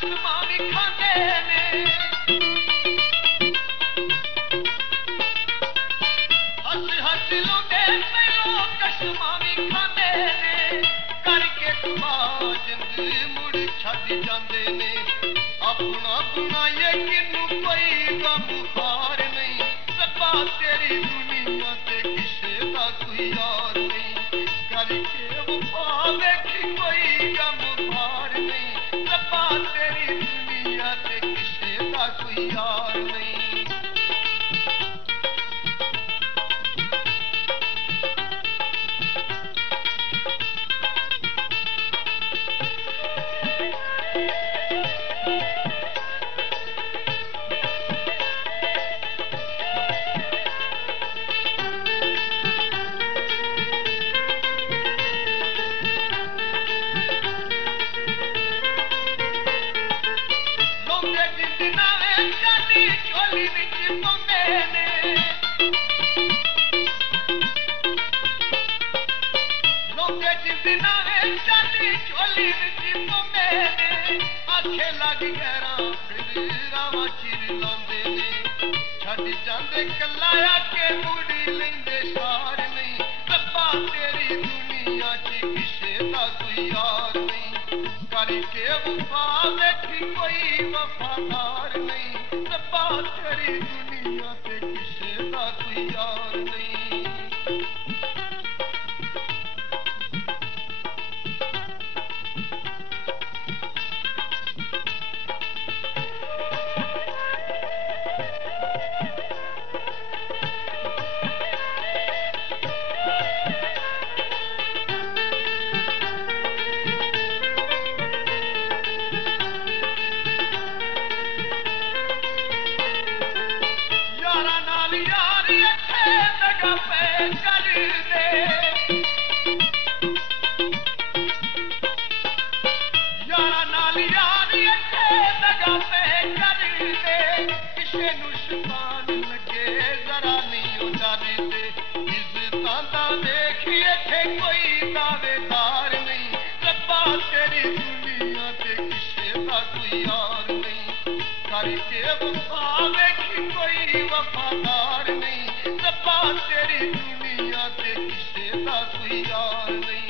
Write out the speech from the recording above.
कसमां भी खांदे ने हस हस लुंदे पयो कसमां भी खांदे ने करके जिंद मुड़ छड़ जांदे ने अपना बनाइए किनू कोई गम हार नहीं सबा तेरी दुनिया ते किसे दा कोई यार नहीं करके वफा वेखी कोई गम हार नहीं सबा तेरी दुनिया ते किसे दा कोई यार नहीं लग गहरा फिर रावा चिर लांदे ने छड़ जांदे कलाया के मुड़ी लेंदे सार नहीं रब्बा तेरी दुनिया च किसे दा कोई यार नहीं करके वफा वेखी कोई वफादार नहीं रब्बा तेरी दुनिया ते किसे दा कोई यार नहीं तेरी दुनिया ते किसे दा कोई यार नहीं करके वफा वेखी कोई वफादार नहीं रब्बा तेरी दुनिया ते किसे दा कोई यार नहीं